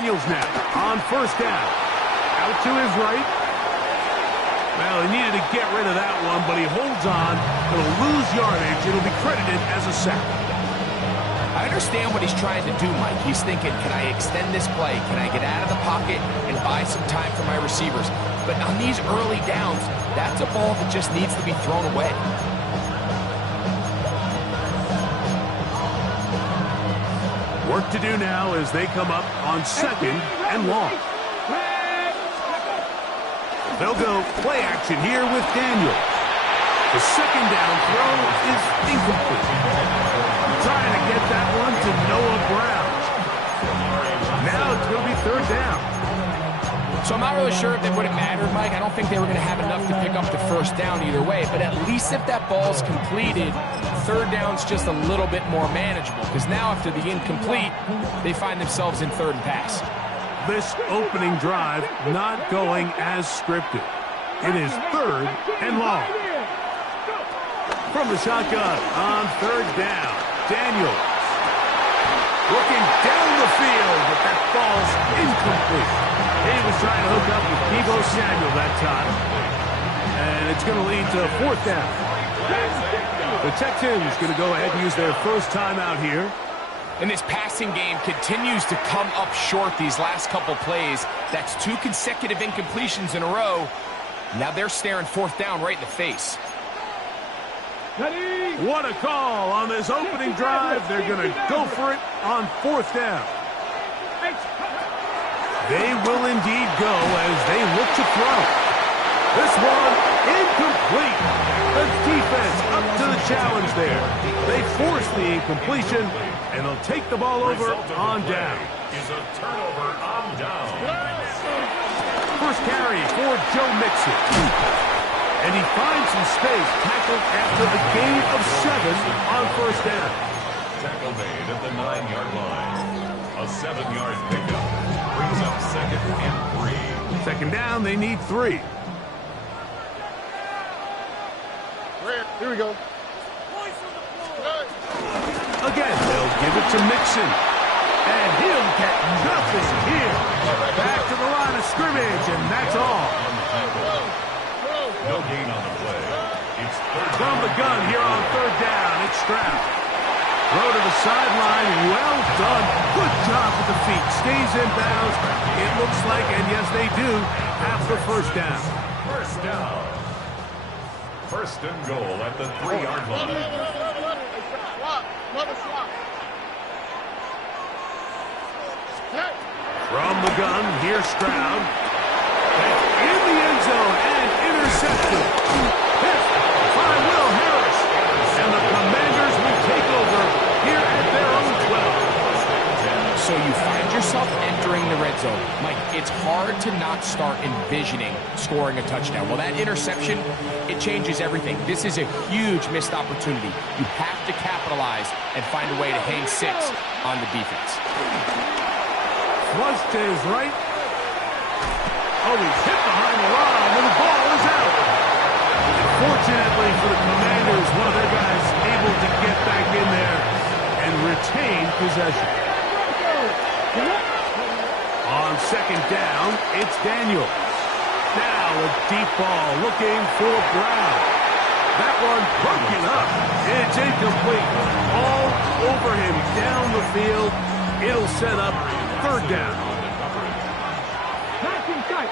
Daniels now on first down. Out to his right. Well, he needed to get rid of that one, but he holds on. It'll lose yardage. It'll be credited as a sack. I understand what he's trying to do, Mike. He's thinking, can I extend this play? Can I get out of the pocket and buy some time for my receivers? But on these early downs, that's a ball that just needs to be thrown away. Work to do now as they come up on second and long. They'll go play action here with Daniels. The second down throw is incomplete. Trying to get that one to Noah Brown. Now it's going to be third down. So I'm not really sure if it would have mattered, Mike. I don't think they were going to have enough to pick up the first down either way. But at least if that ball's completed, third down's just a little bit more manageable. Because now after the incomplete, they find themselves in third and pass. This opening drive not going as scripted. It is third and long. From the shotgun on third down, Daniels. Looking down the field, but that ball's incomplete. He was trying to hook up with Deebo Samuel that time. And it's going to lead to fourth down. The Texans going to go ahead and use their first timeout here. And this passing game continues to come up short these last couple plays. That's 2 consecutive incompletions in a row. Now they're staring fourth down right in the face. What a call on this opening drive. They're going to go for it on fourth down. They will indeed go as they look to throw. This one incomplete. The defense up to the challenge there. They force the incompletion, and they'll take the ball over on down. Is a turnover on down. First carry for Joe Mixon. And he finds some space, tackled after a gain of 7 on first down. Tackle made at the 9-yard line. A 7-yard pickup brings up second and 3. Second down, they need 3. Here we go. Again, they'll give it to Mixon. And he'll get nothing here. Back to the line of scrimmage, and that's all. No gain on the play. It's third From the gun here on third down, it's Stroud. Throw to the sideline, well done. Good job with the feet. Stays in bounds. It looks like, and yes they do, have the first down. First down. First and goal at the 3-yard line. From the gun, here's Stroud. That's in the end zone and intercepted. Hit by Will Harris. And the Commanders will take over here at their own 12. So you find yourself entering the red zone. Mike, it's hard to not start envisioning scoring a touchdown. Well, that interception, it changes everything. This is a huge missed opportunity. You have to capitalize and find a way to hang 6 on the defense. Flush to his right. Oh, he's hit behind the line, and the ball is out. Fortunately for the Commanders, one of their guys able to get back in there and retain possession. On second down, it's Daniels. Now a deep ball looking for Brown. That one broken up. It's incomplete. All over him down the field. It'll set up third down. Passing sight.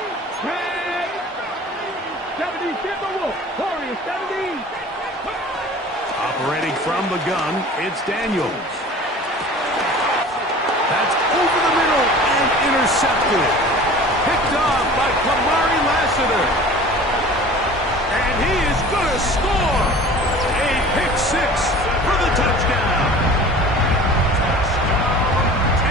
70, Timberwolf. Warriors, 70. Operating from the gun, it's Daniels. That's over the middle and intercepted. Picked off by Kamari Lassiter. And he is going to score. A pick 6 for the touchdown.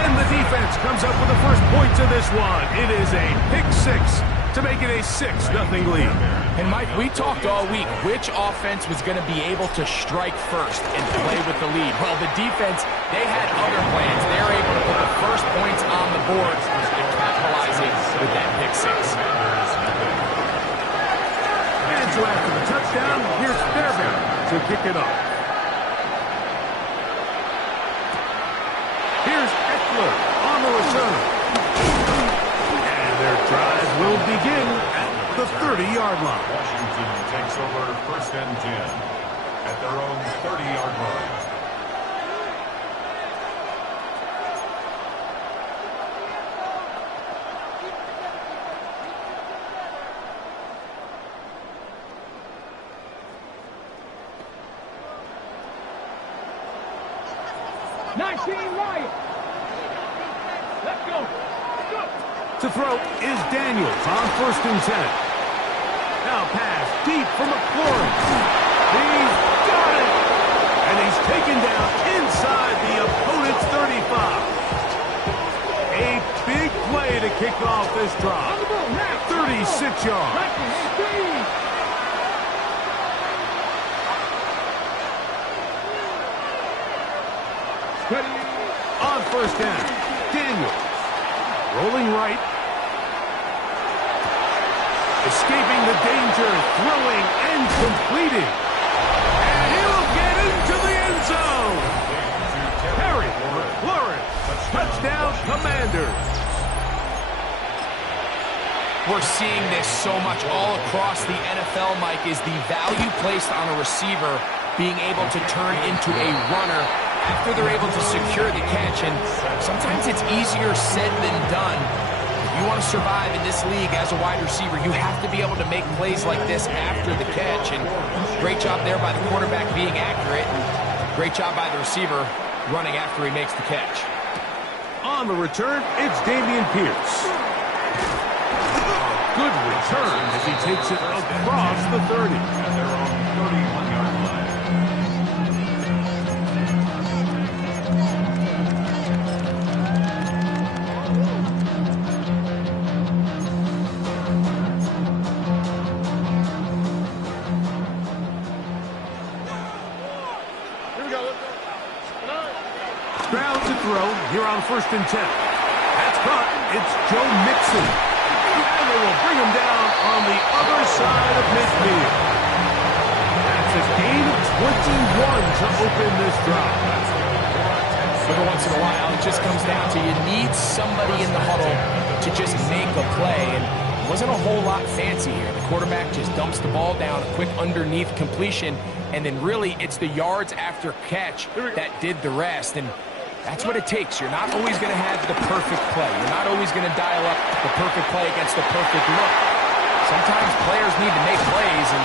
And the defense comes up with the first points of this one. It is a pick 6 to make it a 6-0 lead. And Mike, we talked all week which offense was going to be able to strike first and play with the lead. Well, the defense, they had other plans. They're able to put the first points on the board and capitalizing with that pick 6. And so after the touchdown, here's Fairbairn to kick it off. Here's Eckler on the return. begin at the 30-yard line. Washington takes over 1st and 10 at their own 30-yard line. Let's go. To throw is Daniels on 1st and 10. Now pass deep for McLaurin. He's got it. And he's taken down inside the opponent's 35. A big play to kick off this drive. 36 yards. On 1st down, Daniels rolling right, escaping the danger, throwing and completing, and he'll get into the end zone. Harry McLaurin, touchdown Commanders. We're seeing this so much all across the NFL, Mike, is the value placed on a receiver being able to turn into a runner after they're able to secure the catch. And sometimes it's easier said than done. If you want to survive in this league as a wide receiver, you have to be able to make plays like this after the catch. And great job there by the quarterback being accurate. And great job by the receiver running after he makes the catch. On the return, it's Dameon Pierce. Good return as he takes it across the 30. At their own 31-yard line. Ground to throw here on 1st and 10. That's caught. It's Joe Mixon. And they will bring him down on the other side of midfield. That's a gain of 21 to open this drive. Every once in a while, it just comes down to you need somebody in the huddle to just make a play. And it wasn't a whole lot fancy here. The quarterback just dumps the ball down, a quick underneath completion, and then really it's the yards after catch that did the rest. And that's what it takes. You're not always going to have the perfect play. You're not always going to dial up the perfect play against the perfect look. Sometimes players need to make plays, and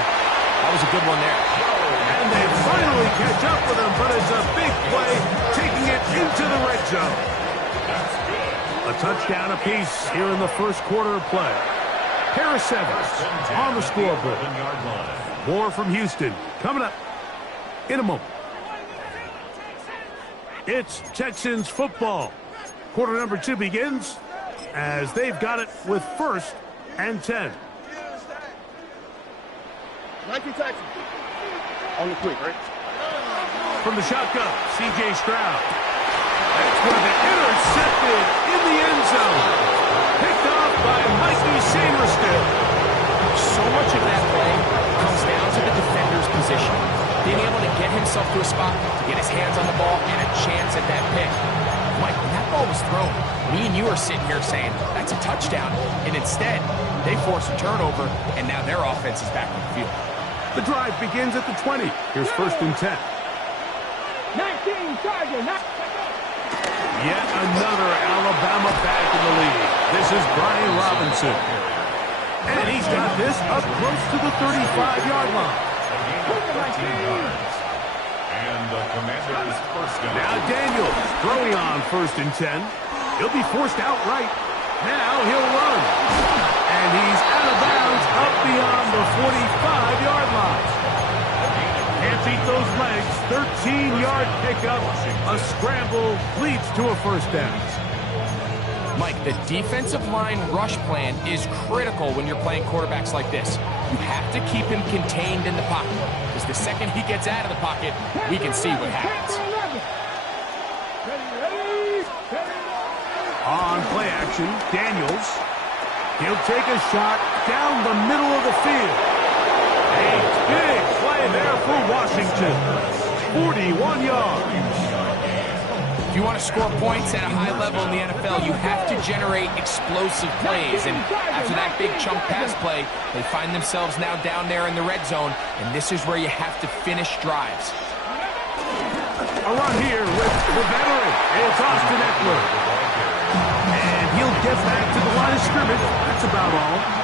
that was a good one there. And they finally catch up with him, but it's a big play, taking it into the red zone. A touchdown apiece here in the first quarter of play. Pair of sevens on the scoreboard. More from Houston coming up in a moment. It's Texans football. Quarter number 2 begins as they've got it with 1st and 10. 19 Texans. On the quick, right? From the shotgun, C.J. Stroud. That's going to be intercepted in the end zone. Picked off by Mikey Sainristil. So much of that play comes down to the defender's position. Being able to get himself to a spot, to get his hands on the ball, and a chance at that pick. Mike, when that ball was thrown, me and you are sitting here saying, that's a touchdown. And instead, they force a turnover, and now their offense is back on the field. The drive begins at the 20. Here's 1st and 10. 19 Charger. Yet another Alabama back in the lead. This is Brian Robinson. And he's got this up close to the 35-yard line. 13 yards. And the Commanders' first down. Now Daniels throwing on 1st and 10. He'll be forced outright. Now he'll run. And he's out of bounds up beyond the 45-yard line. Can't beat those legs. 13-yard pickup. A scramble leads to a 1st down. Mike, the defensive line rush plan is critical when you're playing quarterbacks like this. You have to keep him contained in the pocket, because the second he gets out of the pocket, we can see what happens. On play action, Daniels. He'll take a shot down the middle of the field. A big play there for Washington. 41 yards. If you want to score points at a high level in the NFL, you have to generate explosive plays. And after that big chunk pass play, they find themselves now down there in the red zone, and this is where you have to finish drives. A run here with the veteran. It's Austin Eckler. And he'll get back to the line of scrimmage. That's about all.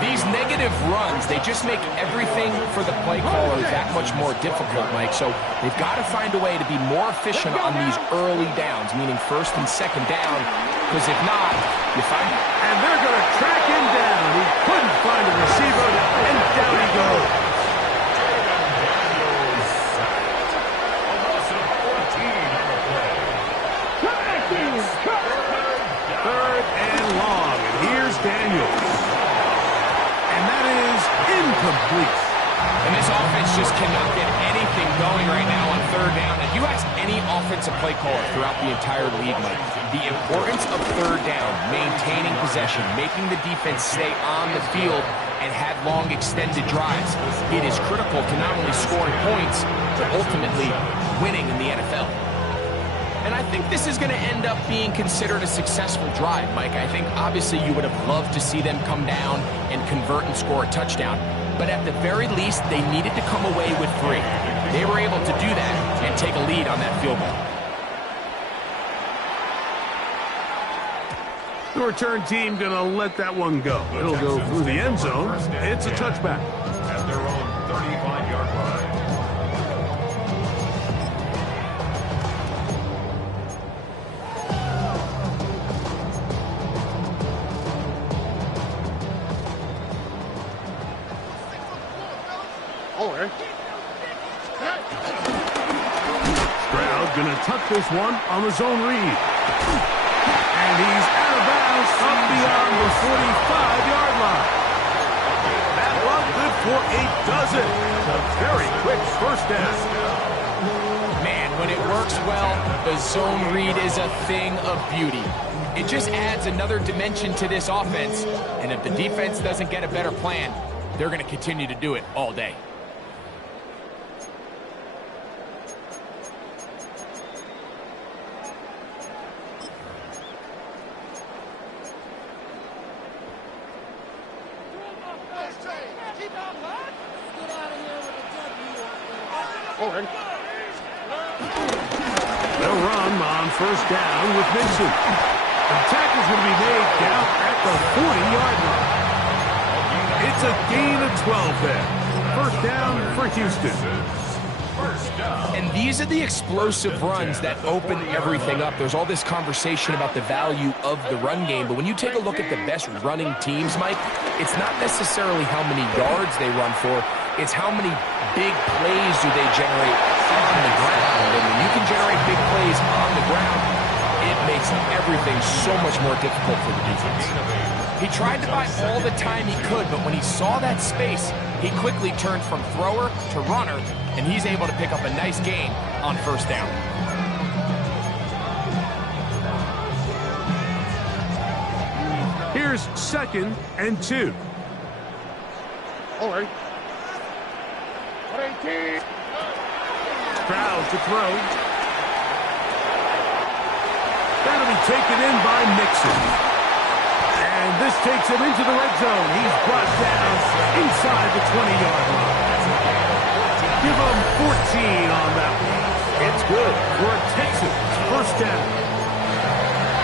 These negative runs, they just make everything for the play caller that much more difficult, Mike. So they've got to find a way to be more efficient on these early downs, meaning first and second down, because if not, you find... And they're going to track him down. He couldn't find a receiver, and down he goes. Third and long, and here's Daniels. And that is incomplete. And this offense just cannot get anything going right now on third down. If you ask any offensive play caller throughout the entire league, Mike, the importance of third down, maintaining possession, making the defense stay on the field and have long extended drives, it is critical to not only scoring points, but ultimately winning in the NFL. And I think this is going to end up being considered a successful drive, Mike. I think obviously you would have loved to see them come down and convert and score a touchdown. But at the very least, they needed to come away with 3. They were able to do that and take a lead on that field goal. The return team going to let that one go. It'll go through the end zone. It's a touchback. At their own 35-yard line. Stroud going to tuck this one on the zone read. And he's out of bounds up beyond the 45-yard line. That one good for a dozen. A very quick first down. Man, when it works well, the zone read is a thing of beauty. It just adds another dimension to this offense. And if the defense doesn't get a better plan, they're going to continue to do it all day. They'll run on first down with Vincent. The tackle's going to be made down at the 40-yard line. It's a gain of 12 there. First down for Houston. And these are the explosive runs that open everything up. There's all this conversation about the value of the run game, but when you take a look at the best running teams, Mike, it's not necessarily how many yards they run for, it's how many big plays do they generate on the ground. And when you can generate big plays on the ground, it makes everything so much more difficult for the defense. He tried to buy all the time he could, but when he saw that space, he quickly turned from thrower to runner, and he's able to pick up a nice gain on first down. Here's 2nd and 2. All right. Stroud to throw. That'll be taken in by Mixon. And this takes him into the red zone. He's brought down inside the 20-yard line. Give him 14 on that one. It's good for a Texans first down.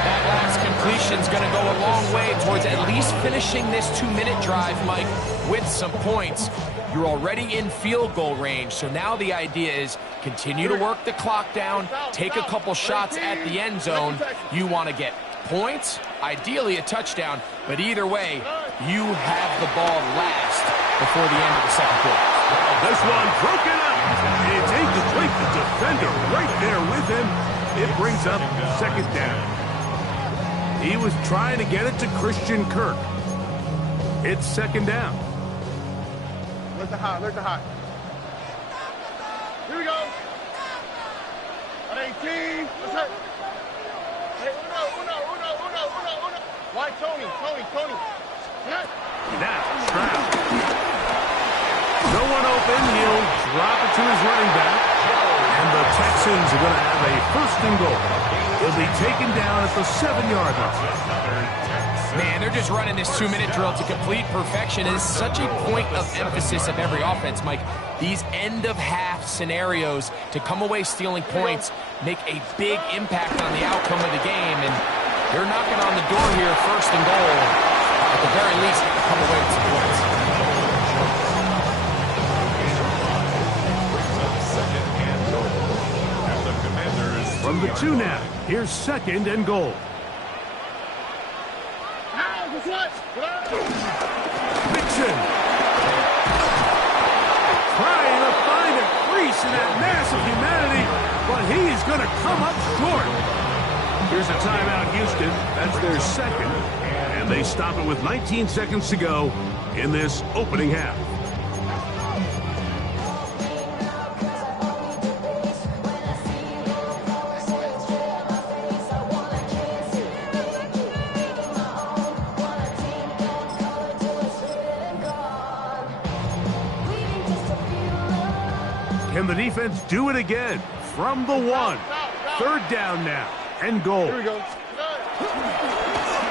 That last completion's going to go a long way towards at least finishing this 2-minute drive, Mike, with some points. You're already in field goal range, so now the idea is continue to work the clock down, take a couple shots at the end zone. You want to get points, ideally a touchdown, but either way, you have the ball last before the end of the second quarter. This one broken up. It's incomplete. The defender right there with him. It brings up second down. He was trying to get it to Christian Kirk. It's second down. Where's the high? Where's the high? Here we go. At 18. Let's hit. Hey, uno. Why Tony? Yeah. Now, Stroud. No one open. He'll drop it to his running back. And the Texans are going to have a first and goal. He'll be taken down at the 7-yard line. Man, they're just running this 2-minute drill to complete perfection. It is such a point of emphasis of every offense, Mike. These end-of-half scenarios to come away stealing points make a big impact on the outcome of the game. And they're knocking on the door here, first and goal. At the very least, come away with some points. From the 2 now, here's second and goal. Mixon. Trying to find a crease in that mass of humanity, but he's going to come up short. Here's a timeout, Houston. That's their second, and they stop it with 19 seconds to go in this opening half. Can the defense do it again? From the 1. Third down now. And goal. Here we go.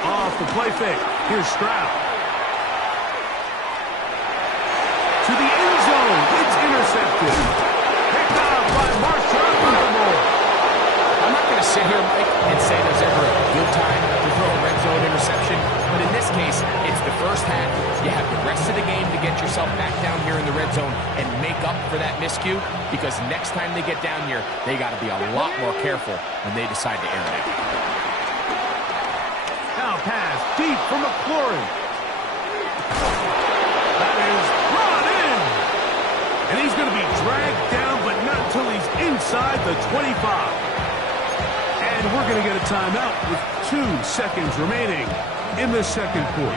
Off the play fake. Here's Stroud. To the end zone. It's intercepted. Picked off by Marshawn Lattimore. I'm not going to sit here, Mike, and say there's ever a good time to throw a red zone interception. But in this case, it's the first half. You have the rest of the game to get yourself back down here in the red zone and make up for that miscue, because next time they get down here, they got to be a lot more careful when they decide to air it out. Now pass deep for McLaurin. That is brought in. And he's going to be dragged down, but not until he's inside the 25. And we're going to get a timeout with 2 seconds remaining in the second quarter.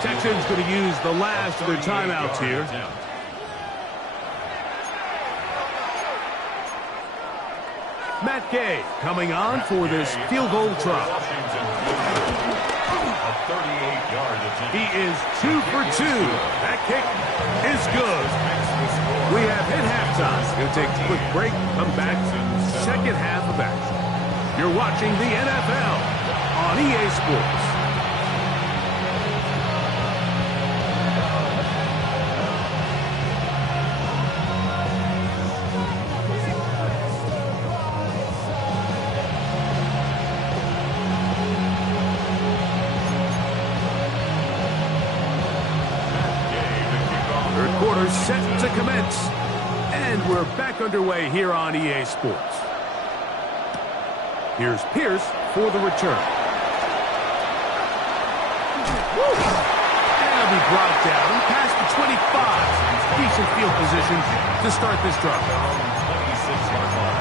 Texans going to use the last of their timeouts here. Matt Gay coming on for this field goal try. He is 2 for 2. That kick is good. We have hit halftime. Going to take a quick break. Come back. Second half of action. You're watching the NFL on EA Sports. Set to commence, and we're back underway here on EA Sports. Here's Pierce for the return. And he'll be brought down past the 25. Decent field position to start this drive. 26-yard line.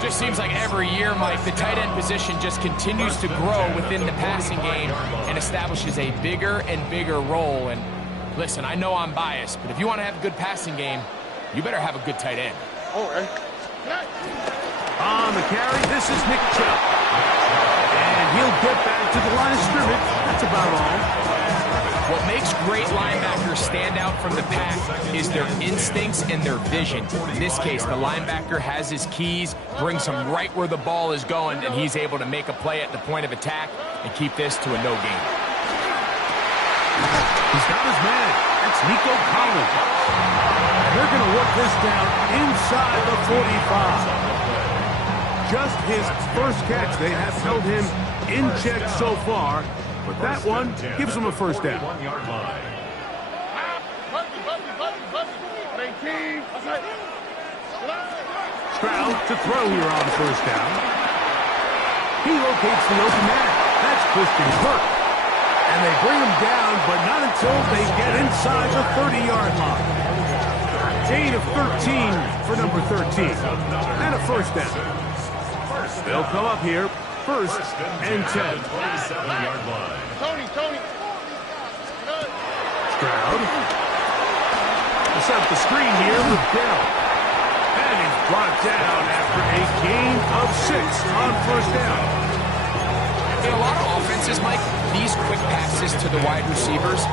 Just seems like every year, Mike, the tight end position just continues to grow within the passing game and establishes a bigger and bigger role. And listen, I know I'm biased, but if you want to have a good passing game, you better have a good tight end. All right. On the carry, this is Nick Chubb. And he'll get back to the line of scrimmage. That's about all. What makes great linebackers stand out from the pack is their instincts and their vision. In this case, the linebacker has his keys, brings him right where the ball is going, and he's able to make a play at the point of attack and keep this to a no gain. He's got his man. That's Nico Collins. And they're going to work this down inside the 45. Just his first catch. They have held him in check so far. But that one gives him a first down. Stroud to throw here on first down. He locates the open man. That's Christian Kirk. And they bring him down, but not until they get inside the 30-yard line. Gain of 13 for number 13. And a first down. They'll come up here, first and 10. 27-yard line. Tony. Stroud. We'll set up the screen here with Dell. And he's brought down after a gain of 6 on first down. In a lot of offenses, Mike, these quick passes to the wide receivers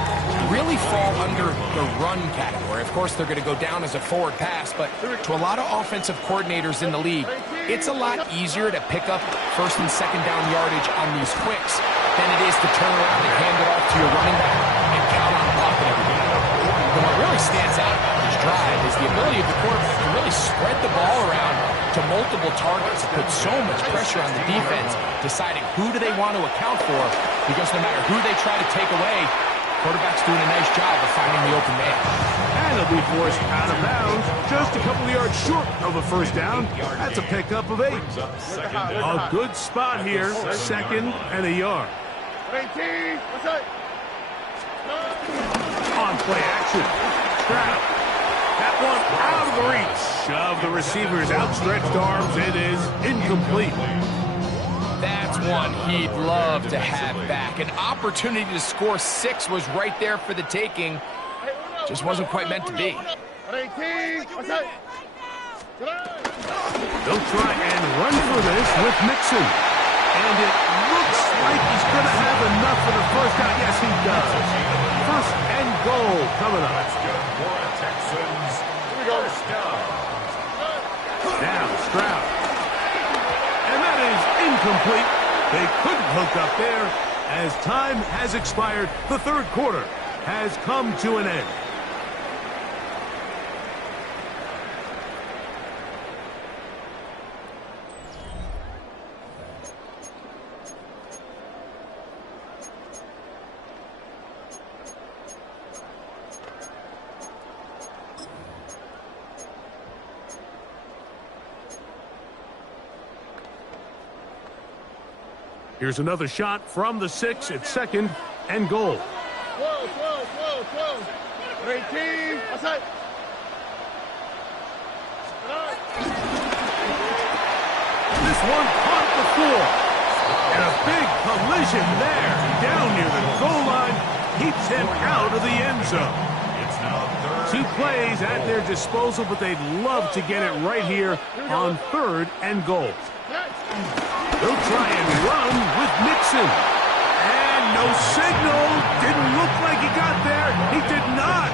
really fall under the run category. Of course, they're going to go down as a forward pass, but to a lot of offensive coordinators in the league, it's a lot easier to pick up first and second down yardage on these quicks than it is to turn around and hand it off to your running back and count on blocking everything. But what really stands out about this drive is the ability of the quarterback to really spread the ball around to multiple targets, put so much pressure on the defense, deciding who do they want to account for, because no matter who they try to take away, quarterback's doing a nice job of finding the open man. And he'll be forced out of bounds, just a couple of yards short of a first down. That's a pickup of 8. A good spot here, second and a yard. 18, what's that? On play action. Stroud. That one out of the reach of the receiver's outstretched arms. It is incomplete. That's one he'd love to have back. An opportunity to score 6 was right there for the taking. Just wasn't quite meant to be. 18, what's that? They'll try and run for this with Mixon. And it looks like he's going to have enough for the first down. Yes, he does. First and goal coming up. Texans. First down. Now Stroud. And that is incomplete. They couldn't hook up there as time has expired. The third quarter has come to an end. Here's another shot from the 6 at second and goal. 12. 18, what's that? This one caught the floor. And a big collision there down near the goal line keeps him out of the end zone. It's now third. 2 plays at their disposal, but they'd love to get it right here on third and goal. They'll try and run with Mixon. And no signal. Didn't look like he got there. He did not.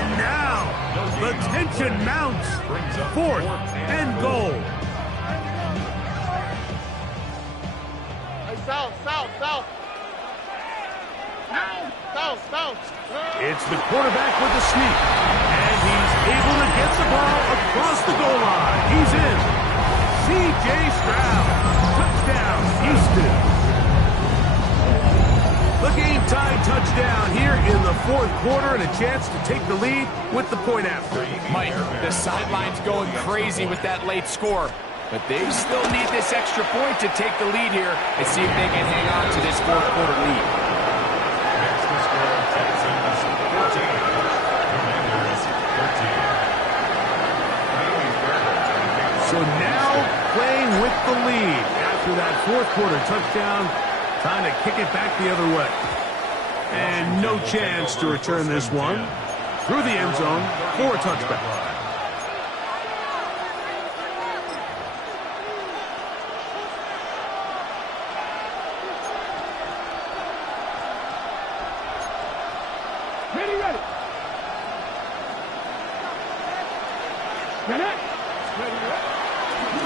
And now the tension mounts. Fourth and goal. South. It's the quarterback with the sneak. And he's able to get the ball across the goal line. He's in. C.J. Stroud. Touchdown, Houston. The game-time touchdown here in the fourth quarter and a chance to take the lead with the point after. Mike, the sideline's going crazy with that late score, but they still need this extra point to take the lead here and see if they can hang on to this fourth quarter lead. Next to score, Texans 14. Commanders 13. So now playing with the lead after that fourth quarter touchdown, time to kick it back the other way. And no chance to return this one through the end zone for a touchback.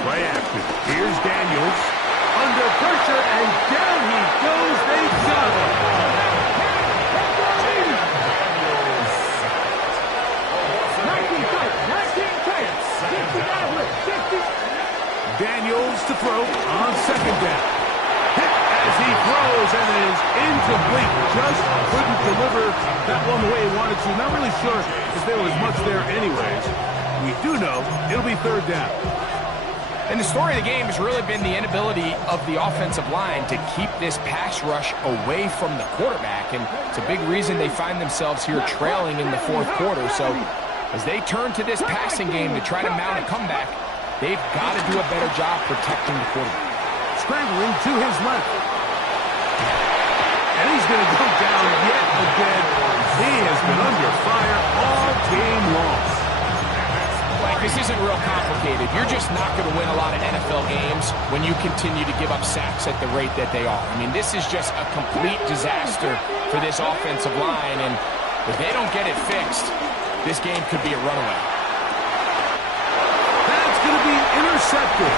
Play action. Here's Daniels. Under pressure, and down he goes. They've got him. Daniels to throw on second down. Hit as he throws, and it is incomplete. Just couldn't deliver that one the way he wanted to. Not really sure if there was much there anyways. We do know it'll be third down. And the story of the game has really been the inability of the offensive line to keep this pass rush away from the quarterback. And it's a big reason they find themselves here trailing in the fourth quarter. So as they turn to this passing game to try to mount a comeback, they've got to do a better job protecting the quarterback. Scrambling to his left. And he's going to go down yet again. He has been under fire all game long. Like, this isn't real complicated. You're just not going to win a lot of NFL games when you continue to give up sacks at the rate that they are. I mean, this is just a complete disaster for this offensive line, and if they don't get it fixed, this game could be a runaway. That's going to be intercepted.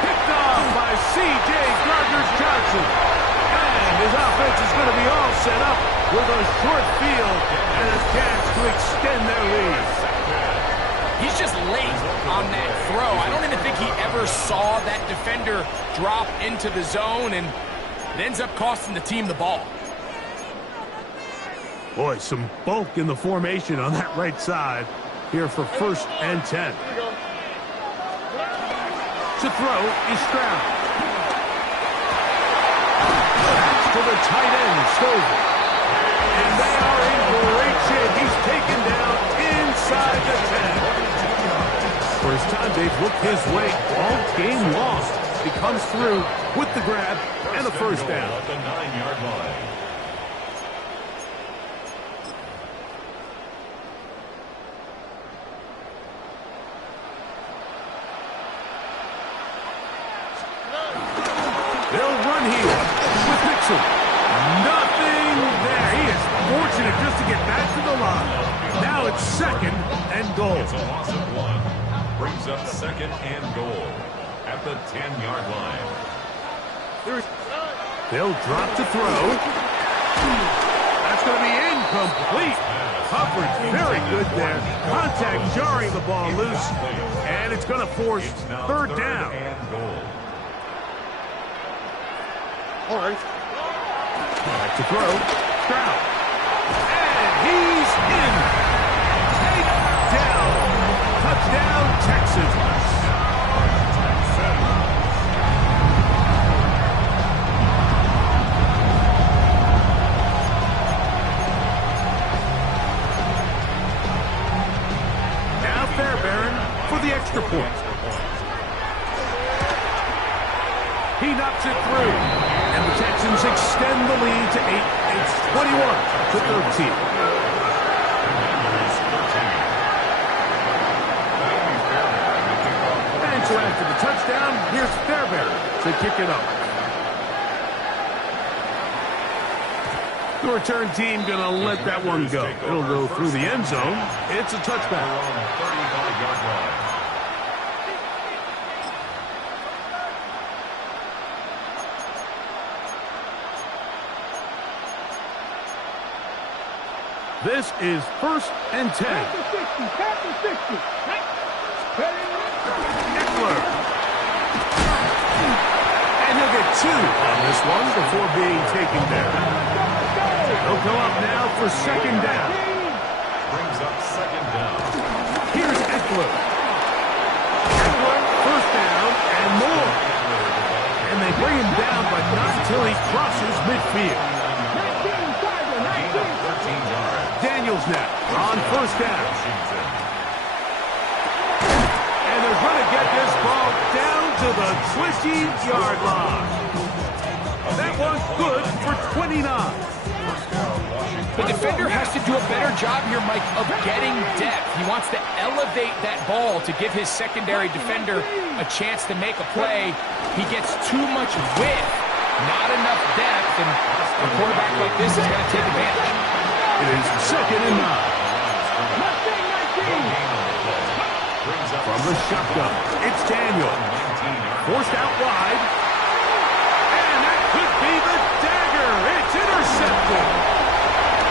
Picked off by C.J. Gardner-Johnson. And his offense is going to be all set up with a short field and a chance to extend their lead. He's just late on that throw. I don't even think he ever saw that defender drop into the zone, and it ends up costing the team the ball. Boy, some bulk in the formation on that right side here for 1st and 10. To throw is Stroud. That's to the tight end, Stover. And they are in great shape. He's taken down inside the 10. First time they've looked his way all game long. He comes through with the grab and a first down. At the 9-yard line. They'll run here with Mixon. Nothing there. He is fortunate just to get back to the line. Now it's 2nd and goal. It's a loss of 1. Brings up 2nd and goal at the 10-yard line. They'll drop to throw. That's going to be incomplete. Coverage very good there. Contact jarring the ball loose. And it's going to force 3rd down. And goal. All right. Back to throw. Stroud. And he's in. Takedown. Touchdown, Texans. Now Fairbairn for the extra point. He knocks it through. And the Texans extend the lead to 8. It's 21-13. And so after the touchdown, here's Fairbairn to kick it up. The return team going to let that one go. It'll go through the end zone. It's a touchback. 35-yard line. This is 1st and 10. Eckler. And he'll get 2 on this one before being taken down. He'll come up now for 2nd down. Brings up 2nd down. Here's Eckler. Eckler, 1st down and more. And they bring him down, but not until he crosses midfield. Daniels now on 1st down. And they're going to get this ball down to the 20-yard line. That one's good for 29. The defender has to do a better job here, Mike, of getting depth. He wants to elevate that ball to give his secondary defender a chance to make a play. He gets too much width, not enough depth, and a quarterback like this is going to take advantage. It is 2nd and 9. From the shotgun, it's Daniel. Forced out wide. And that could be the dagger. It's intercepted.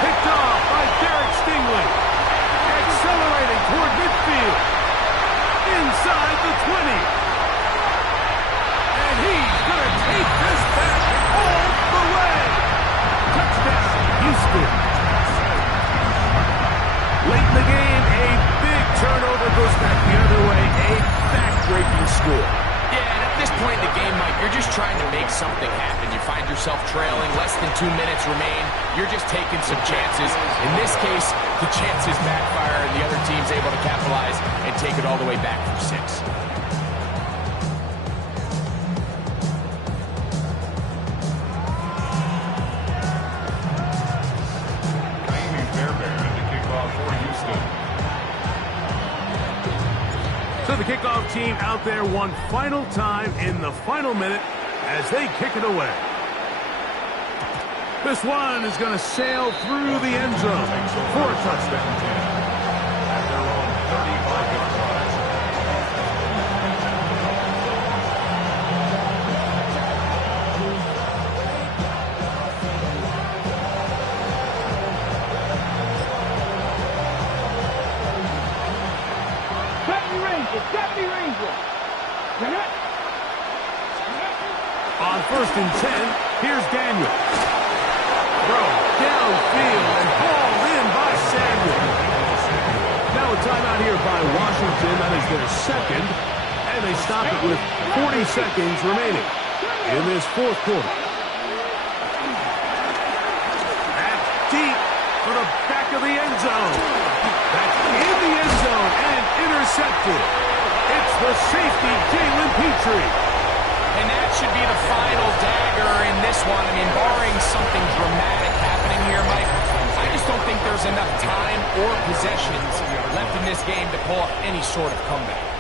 Picked off by Derek Stingley. Accelerating toward midfield. Inside the 20. And he's going to take this back all the way. Touchdown, Houston. Late in the game, a big turnover goes back the other way. A back-breaking score. Yeah, and at this point in the game, Mike, you're just trying to make something happen. You find yourself trailing, less than 2 minutes remain. You're just taking some chances. In this case, the chances backfire, and the other team's able to capitalize and take it all the way back for 6. So the kickoff team out there one final time in the final minute as they kick it away. This one is going to sail through the end zone for a touchdown. At their own 35-yard line. On 1st and 10, here's Daniel. Throw downfield and hauled in by Samuel. Now a timeout here by Washington. That is their second. And they stop it with 40 seconds remaining in this fourth quarter. That's deep for the back of the end zone. That's in the end zone and intercepted. It's the safety, Jalen Petrie. And that should be the final dagger in this one. I mean, barring something dramatic happening here, Mike, I just don't think there's enough time or possessions left in this game to pull off any sort of comeback.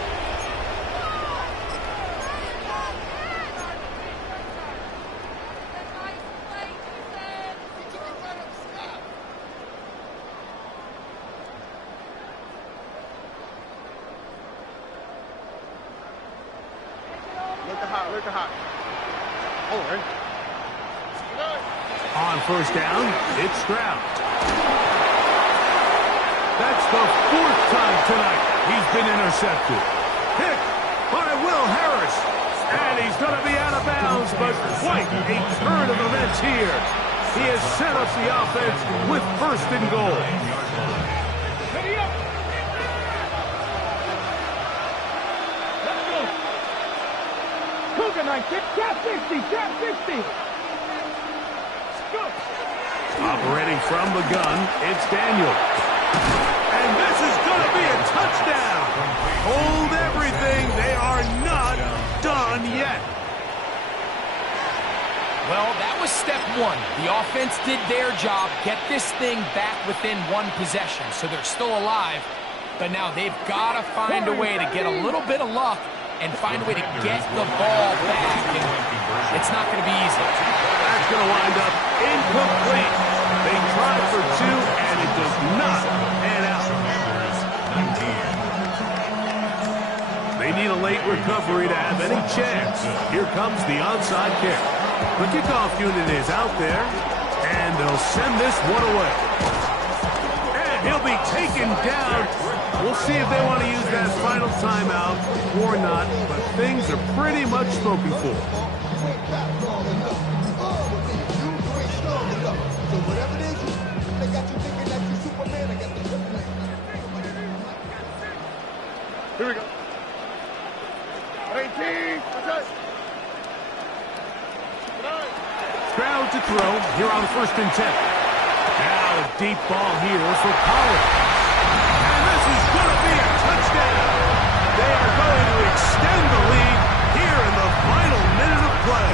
On 1st down, it's Stroud. That's the 4th time tonight he's been intercepted. Pick by Will Harris. And he's going to be out of bounds, but quite a turn of events here. He has set up the offense with 1st and goal. Operating from the gun, it's Daniel. And this is going to be a touchdown. Hold everything. They are not done yet. Well, that was step 1. The offense did their job, get this thing back within 1 possession, so they're still alive. But now they've got to find a way to get a little bit of luck and find a way to get the ball back. And it's not going to be easy. That's going to wind up incomplete. They tried for 2, and it does not pan out. They need a late recovery to have any chance. Here comes the onside kick. The kickoff unit is out there, and they'll send this one away. And he'll be taken down. We'll see if they want to use that final timeout or not, but things are pretty much spoken for. Here we go. 18. Stroud to throw here on 1st and 10. Now a deep ball here for Pollard. And this is going to be a touchdown. They are going to extend the lead here in the final minute of play.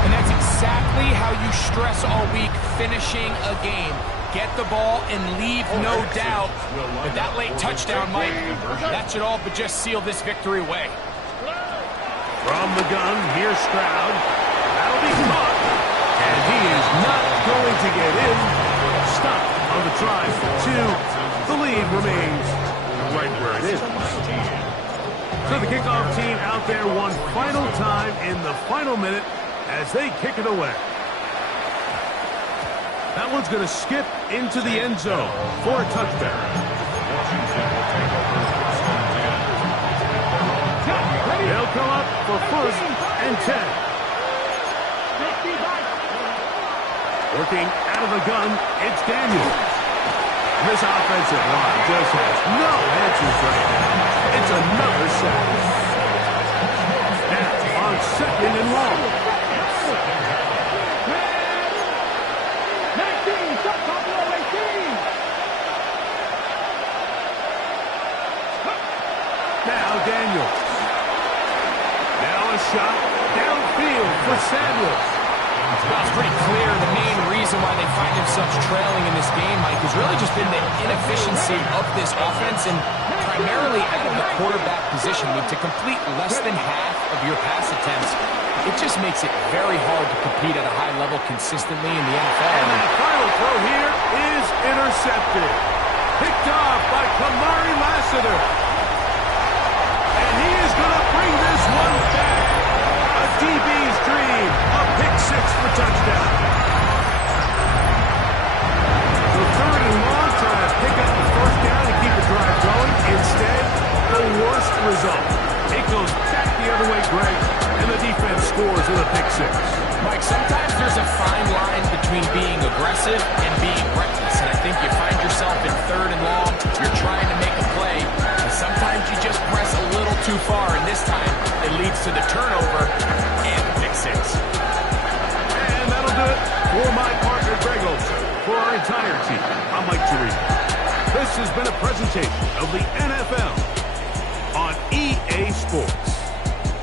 And that's exactly how you stress all week, finishing a game. Get the ball and leave no doubt. But that late touchdown, Mike, that should all but just seal this victory away. From the gun, here's Stroud. That'll be caught. And he is not going to get in. Stop on the try for 2. The lead remains right where it is. So the kickoff team out there one final time in the final minute as they kick it away. That one's going to skip into the end zone for a touchdown. They'll come up for 1st and 10. Working out of the gun, it's Daniel. This offensive line just has no answers right now. It's another sack. Now on 2nd and long. Now Daniels. Now a shot downfield for Samuels. Well, it's pretty clear the main reason why they find themselves trailing in this game, Mike, has really just been the inefficiency of this offense and primarily out of the quarterback position. I mean, to complete less than half of your pass attempts, it just makes it very hard to compete at a high level consistently in the NFL. And that final throw here is intercepted. Picked off by Kamari Lassiter. And he is going to bring this one back. A DB's dream. A pick 6 for touchdown. So 3rd and long, trying to pick up the 1st down and keep the drive going. Instead, the worst result. It goes back the other way, Greg, and the defense scores with a pick 6. Mike, sometimes there's a fine line between being aggressive and being reckless. And I think you find yourself in 3rd and long, you're trying to make a play, and sometimes you just press a little too far, and this time it leads to the turnover and the pick 6. And that'll do it for my partner, Greg Olson. For our entire team, I'm Mike Jarrett. This has been a presentation of the NFL on EA Sports.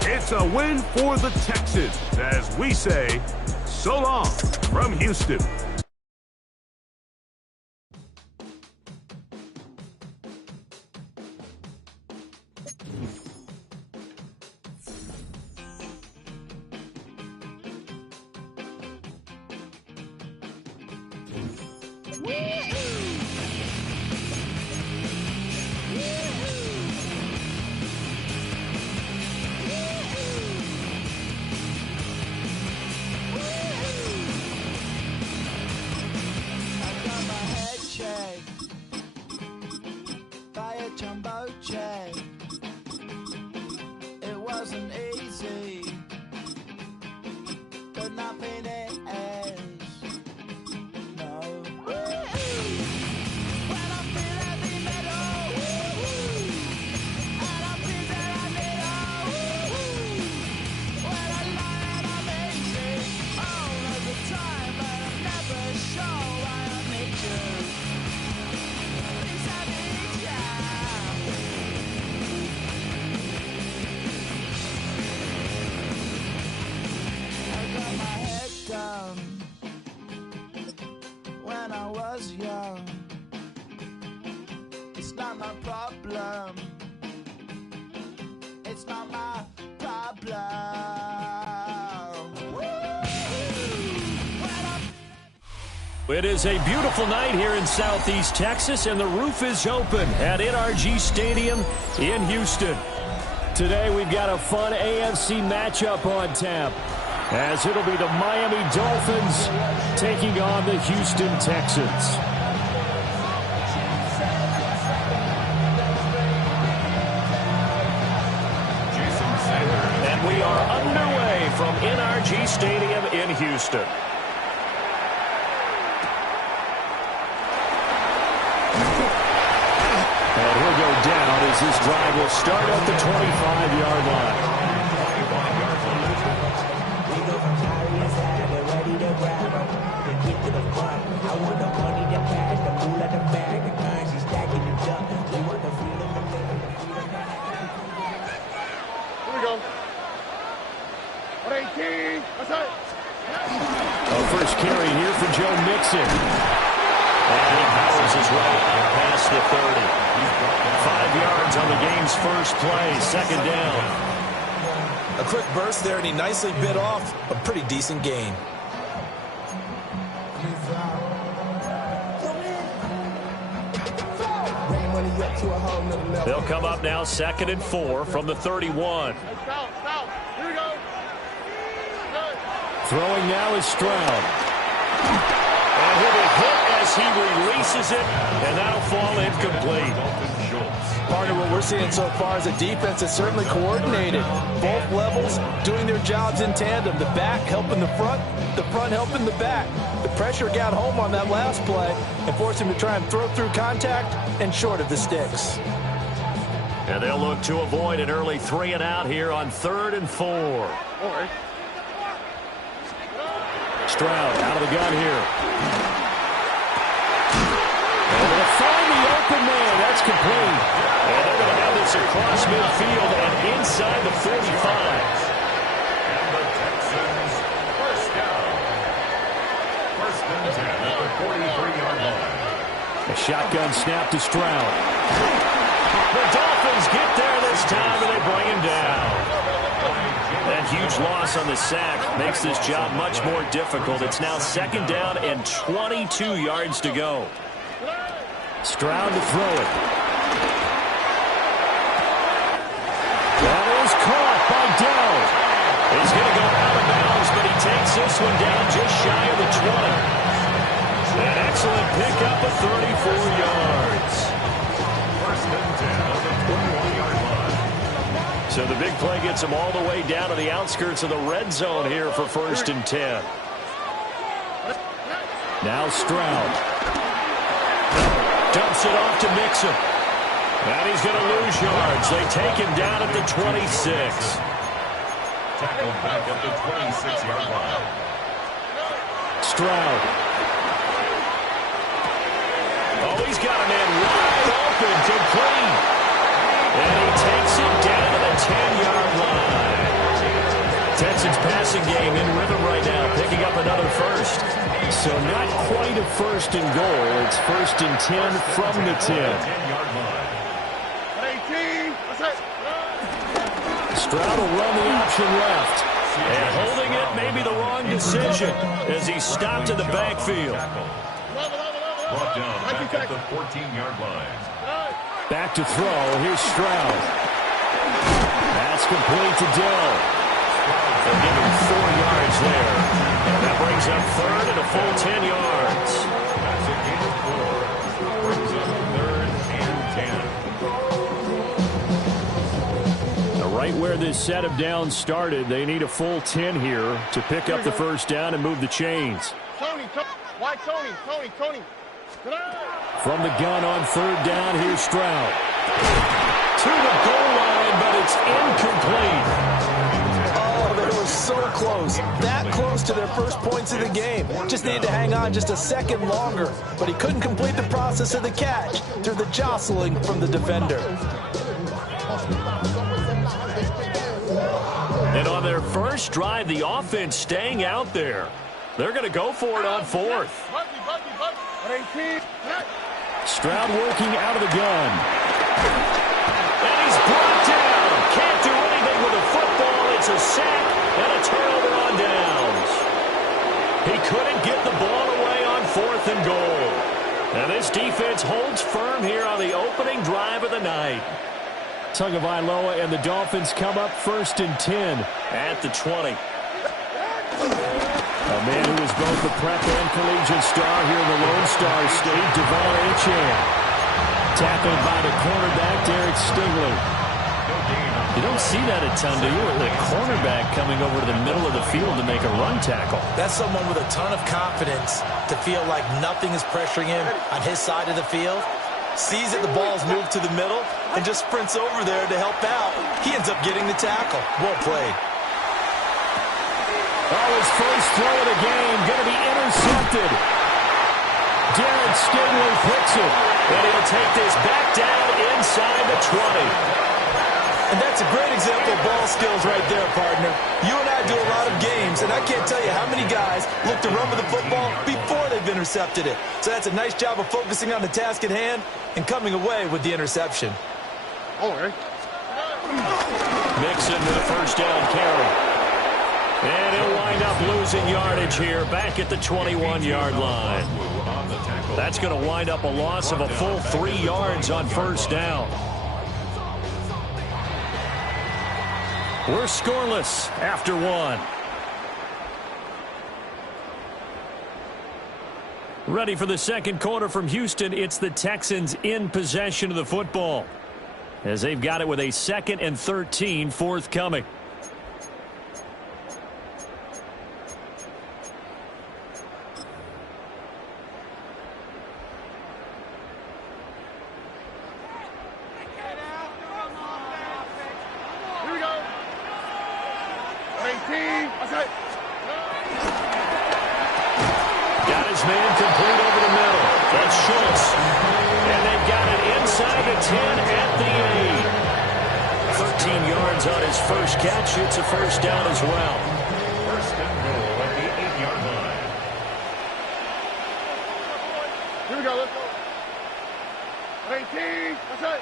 It's a win for the Texans as we say so long from Houston. It wasn't easy, but nothing is. No. When I feel heavy metal, and I feel that I need when I lie and I'm easy all of the time, but I'm never sure why I need you. Things I need ya. When I was young, it's not my problem. It's not my problem. It is a beautiful night here in Southeast Texas, and the roof is open at NRG Stadium in Houston. Today we've got a fun AFC matchup on tap, as it'll be the Miami Dolphins taking on the Houston Texans. And we are underway from NRG Stadium in Houston. And he'll go down as this drive will start at the 25-yard line. A first carry here for Joe Mixon. And he powers his way past the 30. 5 yards on the game's first play, 2nd down. A quick burst there, and he nicely bit off a pretty decent gain. They'll come up now 2nd and 4 from the 31. Throwing now is Stroud. And he'll be hit as he releases it, and that'll fall incomplete. Partner, what we're seeing so far is a defense that's certainly coordinated. Both levels doing their jobs in tandem. The back helping the front helping the back. The pressure got home on that last play and forced him to try and throw through contact and short of the sticks. And they'll look to avoid an early 3 and out here on 3rd and 4. Stroud out of the gun here. And they'll find the open man. That's complete. And they're going to have this across midfield and inside the 45. And the Texans first down. 1st and 10 at the 43-yard line. A shotgun snap to Stroud. The Dolphins get there this time, and they bring him down. That huge loss on the sack makes this job much more difficult. It's now 2nd down and 22 yards to go. Stroud to throw it. That is caught by Dell. He's going to go out of bounds, but he takes this one down just shy of the 20. An excellent pickup of 34 yards. 1st and 10 on the 21-yard line. So the big play gets him all the way down to the outskirts of the red zone here for 1st and 10. Now Stroud. Dumps it off to Mixon. And he's going to lose yards. They take him down at the 26. Tackled back at the 26-yard line. Stroud. Oh, he's got a man wide open, complete. And he takes it down to the 10-yard line. Texans passing game in rhythm right now, picking up another first. So not quite a 1st and goal. It's 1st and 10 from the 10. 10-yard line. Stroud will run the option left. And holding it may be the wrong decision as he's stopped in the backfield. Brought down back at the 14-yard line. Back to throw. Here's Stroud. That's complete to Dell. They'll give him 4 yards there. And that brings up 3rd and a full 10 yards. That's a gain of 4. Brings up 3rd and 10. Now, right where this set of downs started, they need a full 10 here to pick up the 1st down and move the chains. Tony. From the gun on 3rd down, here's Stroud. To the goal line, but it's incomplete. Oh, they were so close. That close to their first points of the game. Just needed to hang on just a second longer. But he couldn't complete the process of the catch through the jostling from the defender. And on their first drive, the offense staying out there. They're going to go for it on 4th. Stroud working out of the gun. And he's brought down. Can't do anything with a football. It's a sack and a turnover on downs. He couldn't get the ball away on 4th and goal. And this defense holds firm here on the opening drive of the night. Tagovailoa and the Dolphins come up 1st and 10 at the 20. A man who is both the prep and collegiate star here in the Lone Star State, Devon Achane. Tackled by the cornerback, Derek Stingley. You don't see that a ton, do you? The cornerback coming over to the middle of the field to make a run tackle. That's someone with a ton of confidence to feel like nothing is pressuring him on his side of the field. Sees that the ball's moved to the middle and just sprints over there to help out. He ends up getting the tackle. Well played. Oh, his first throw of the game going to be intercepted. Derek Stingley picks it, and he'll take this back down inside the 20. And that's a great example of ball skills right there, partner. You and I do a lot of games, and I can't tell you how many guys look to run with the football before they've intercepted it. So that's a nice job of focusing on the task at hand and coming away with the interception. Mixon with a 1st down carry. And he'll wind up losing yardage here back at the 21-yard line. That's going to wind up a loss of a full 3 yards on 1st down. We're scoreless after 1. Ready for the second quarter from Houston. It's the Texans in possession of the football, as they've got it with a 2nd and 13 forthcoming. catch. It's a first down as well. First and goal at the 8-yard line. Here we go, let's go. 18, that's it.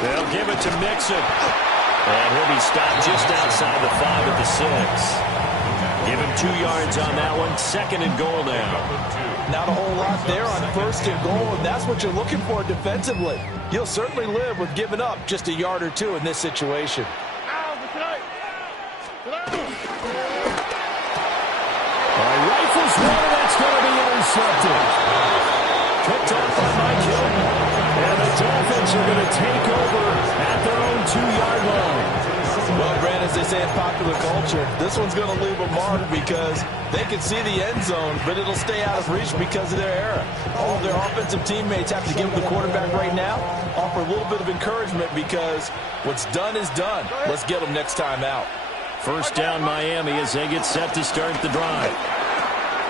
They'll give it to Mixon. And he'll be stopped just outside the 5 at the 6. Give him 2 yards on that one. Second and goal now. Not a whole lot there on first and goal, and that's what you're looking for defensively. You'll certainly live with giving up just a yard or 2 in this situation. Rifles one, that's going to be intercepted. Picked off by Mike Hill. And the Dolphins are going to take over at their own 2-yard line. Well, Brand, as they say in popular culture, this one's going to leave a mark because they can see the end zone, but it'll stay out of reach because of their error. All of their offensive teammates have to give the quarterback right now, offer a little bit of encouragement because what's done is done. Let's get them next time out. First down Miami as they get set to start the drive.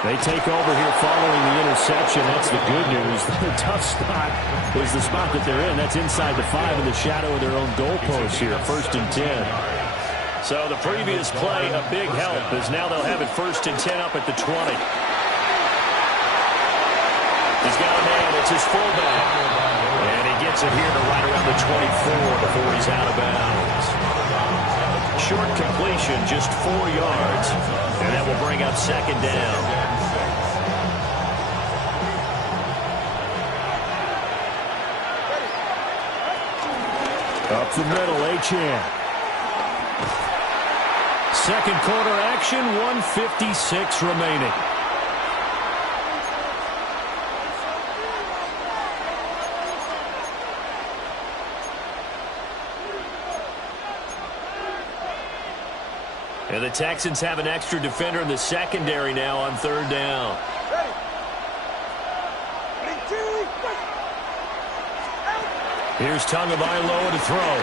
They take over here following the interception. That's the good news. The tough spot is the spot that they're in. That's inside the 5 in the shadow of their own goalpost here. First and 10. So the previous play, a big help, as now they'll have it first and 10 up at the 20. He's got a man. It's his fullback. And he gets it here to right around the 24 before he's out of bounds. Short completion, just 4 yards. And that will bring up second down. Up the middle, Achane. Second quarter action, 1:56 remaining. And the Texans have an extra defender in the secondary now on third down. Here's Tagovailoa to throw.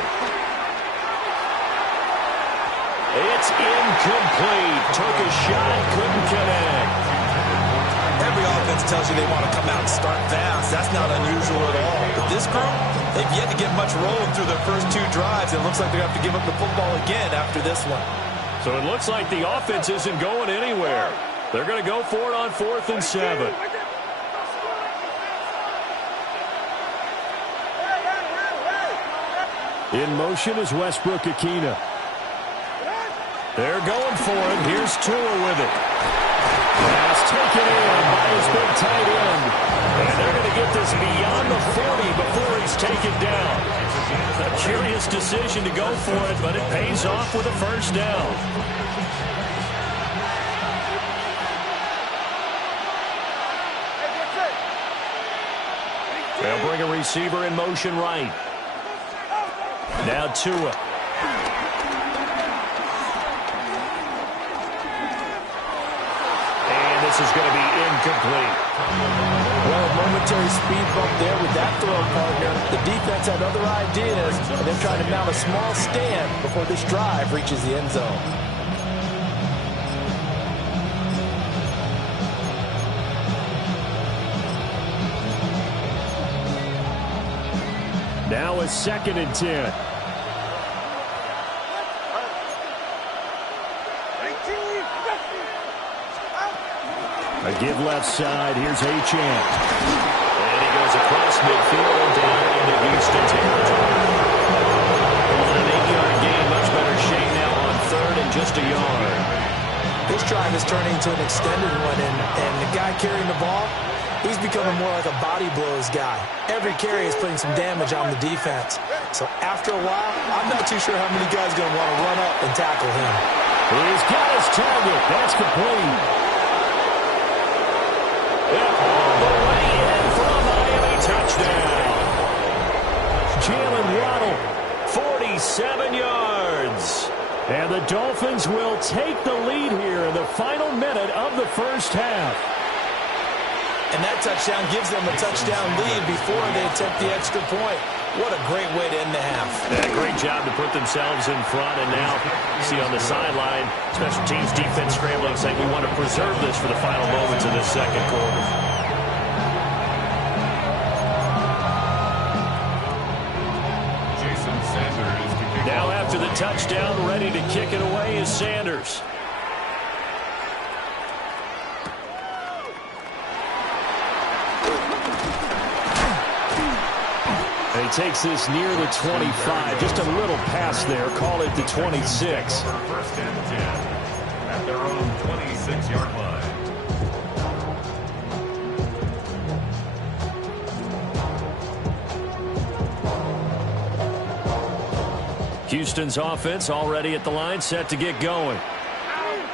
It's incomplete. Took a shot, couldn't connect. Every offense tells you they want to come out and start fast. That's not unusual at all. But this group, they've yet to get much rolling through their first 2 drives. It looks like they're going to have to give up the football again after this one. So it looks like the offense isn't going anywhere. They're going to go for it on 4th and 7. In motion is Westbrook-Ikhine. They're going for it. Here's Tua with it. Pass taken in by his big tight end. And they're going to get this beyond the 40 before he's taken down. A curious decision to go for it, but it pays off with a first down. They'll bring a receiver in motion right. Now Tua. And this is going to be incomplete. Well, a momentary speed bump there with that throw partner. The defense had other ideas, and they're trying to mount a small stand before this drive reaches the end zone. Now a 2nd and 10. A give left side. Here's Achane. And he goes across midfield and down into Houston territory. On an 8-yard gain, much better shape now on 3rd and just a yard. This drive is turning into an extended one, and the guy carrying the ball, he's becoming more like a body blows guy. Every carry is putting some damage on the defense. So after a while, I'm not too sure how many guys are going to want to run up and tackle him. He's got his target. That's complete. All the way in for a Miami touchdown. Jalen Waddle, 47 yards. And the Dolphins will take the lead here in the final minute of the first half. And that touchdown gives them a touchdown lead before they attempt the extra point. What a great way to end the half. Yeah, great job to put themselves in front. And now, see on the sideline, special teams defense scrambling, saying we want to preserve this for the final moments of this second quarter. touchdown, ready to kick it away is Sanders. And he takes this near the 25. Just a little pass there. Call it the 26. First and 10 at their own 26-yard line. Houston's offense already at the line, set to get going.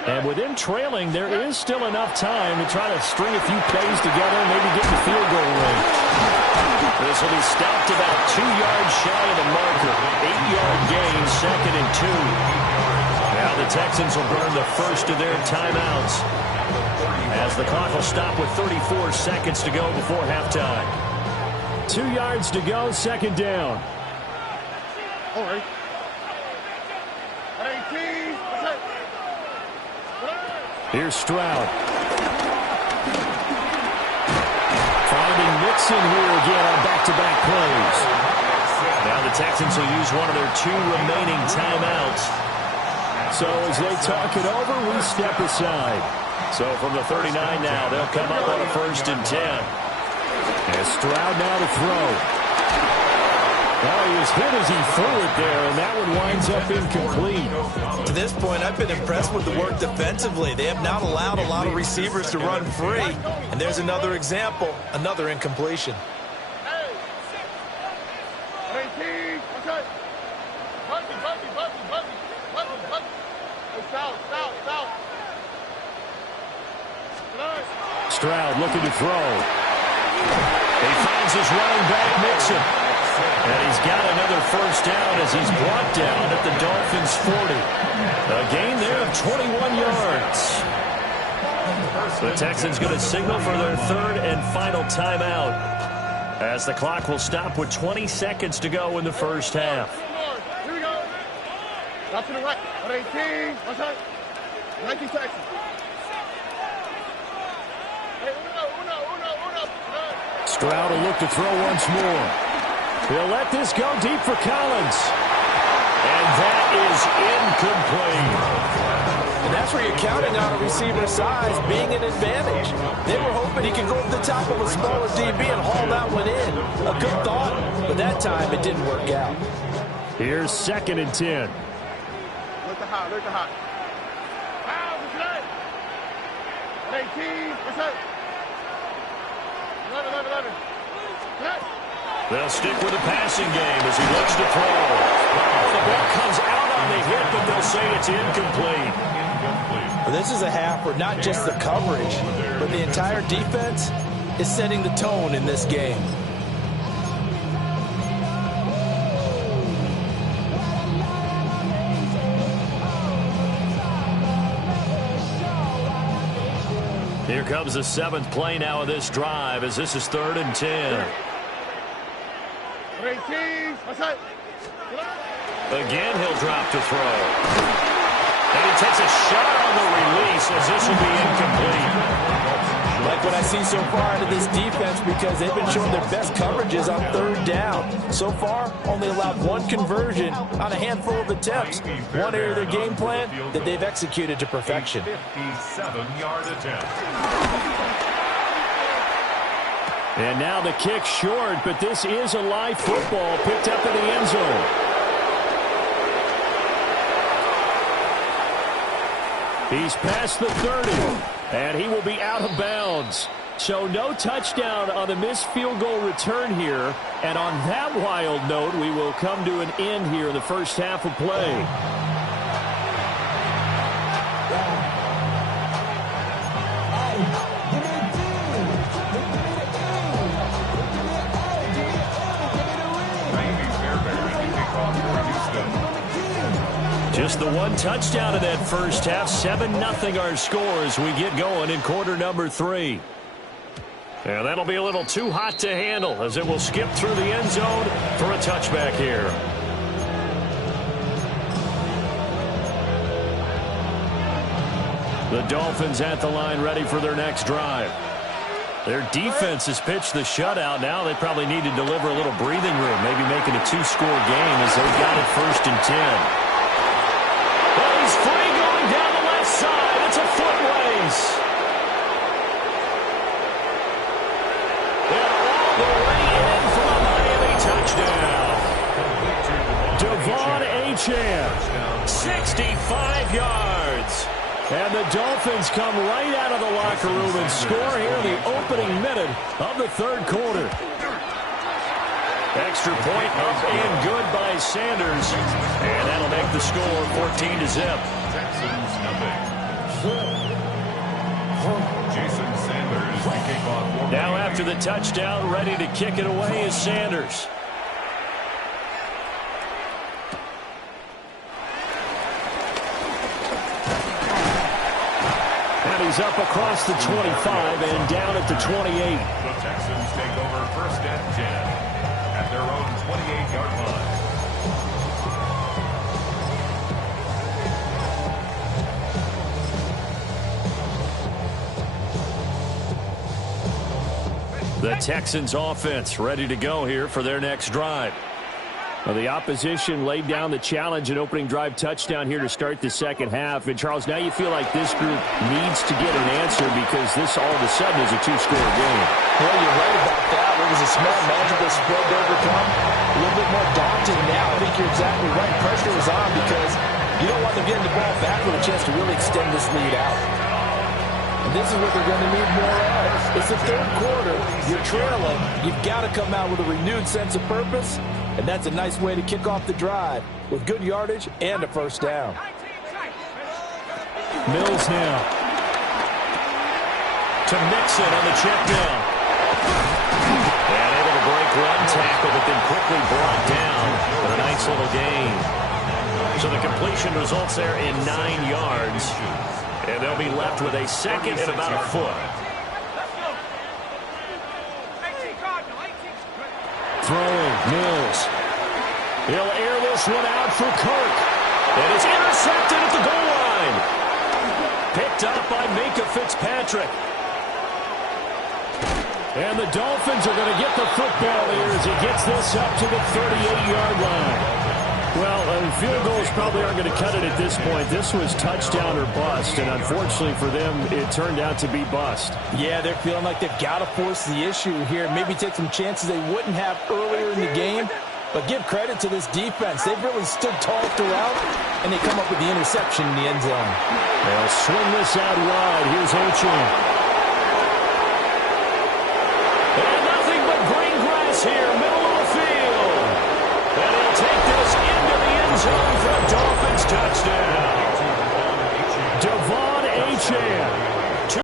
And with them trailing, there is still enough time to try to string a few plays together and maybe get the field goal range. This will be stopped about 2 yards shy of the marker. 8-yard gain, 2nd and 2. Now the Texans will burn the first of their timeouts as the clock will stop with 34 seconds to go before halftime. 2 yards to go, 2nd down. All right. Here's Stroud. Finding Mixon here again on back-to-back plays. Now the Texans will use one of their 2 remaining timeouts. So as they talk it over, we step aside. So from the 39 now, they'll come up on a 1st and 10. And Stroud now to throw. Well, he was hit as he threw it there, and that one winds up incomplete. To this point, I've been impressed with the work defensively. They have not allowed a lot of receivers to run free. And there's another example, another incompletion. Stroud looking to throw. He finds his running back, Mixon. And he's got another 1st down as he's brought down at the Dolphins' 40. A gain there of 21 yards. The Texans going to signal for their 3rd and final timeout as the clock will stop with 20 seconds to go in the first half. Here we go. Stop to the right. 118. One side. 19 Texans. Stroud will look to throw once more. He'll let this go deep for Collins. And that is incomplete. And that's where you're counting on a receiver's size being an advantage. They were hoping he could go over the top of a smaller DB and haul that one in. A good thought, but that time it didn't work out. Here's 2nd and 10. Look the hot. Look the hot. 18. What's up? 11. They'll stick with the passing game as he looks to throw. The ball comes out on the hit, but they'll say it's incomplete. Well, this is a half where not just the coverage, but the entire defense is setting the tone in this game. Here comes the 7th play now of this drive as this is 3rd and 10. Again, he'll drop to throw. And he takes a shot on the release as this will be incomplete. Like what I see so far out of this defense because they've been showing their best coverages on 3rd down. So far, only allowed 1 conversion on a handful of attempts. One area of their game plan that they've executed to perfection. 57-yard attempt. And now the kick short, but this is a live football picked up in the end zone. He's past the 30, and he will be out of bounds. So no touchdown on the missed field goal return here. And on that wild note, we will come to an end here in the first half of play. Just the 1 touchdown in that first half. 7-0 our score as we get going in quarter number 3. And that'll be a little too hot to handle as it will skip through the end zone for a touchback here. The Dolphins at the line ready for their next drive. Their defense has pitched the shutout. Now they probably need to deliver a little breathing room, maybe making a 2-score game as they've got it 1st and 10. 65 yards. And the Dolphins come right out of the locker room and score here in the opening minute of the third quarter. Extra point up and good by Sanders. And that'll make the score 14-0. Texans nothing. Jason Sanders to kick off. Now after the touchdown, ready to kick it away is Sanders. And he's up across the 25 and down at the 28. The Texans take over first and 10 at their own 28-yard line. The Texans offense ready to go here for their next drive. Well, the opposition laid down the challenge and opening drive touchdown here to start the second half. And, Charles, now you feel like this group needs to get an answer because this all of a sudden is a two-score game. Well, you're right about that. It was a small, manageable spread to overcome. A little bit more daunting now. I think you're exactly right. Pressure was on because you don't want them getting the ball back with a chance to really extend this lead out. And this is what they're going to need more of. It's the third quarter. You're trailing. You've got to come out with a renewed sense of purpose. And that's a nice way to kick off the drive with good yardage and a first down. Mills now to Mixon on the check down. And able to break one tackle, but then quickly brought down for a nice little gain. So the completion results there in 9 yards. And they'll be left with a second and about a foot. Throwing, Mills. He'll air this one out for Kirk. And it's intercepted at the goal line. Picked up by Minka Fitzpatrick. And the Dolphins are going to get the football here as he gets this up to the 38-yard line. Well, field goals probably aren't going to cut it at this point. This was touchdown or bust, and unfortunately for them, it turned out to be bust. Yeah, they're feeling like they've got to force the issue here. Maybe take some chances they wouldn't have earlier in the game. But give credit to this defense. They've really stood tall throughout, and they come up with the interception in the end zone. They'll swing this out wide. Here's Ochane.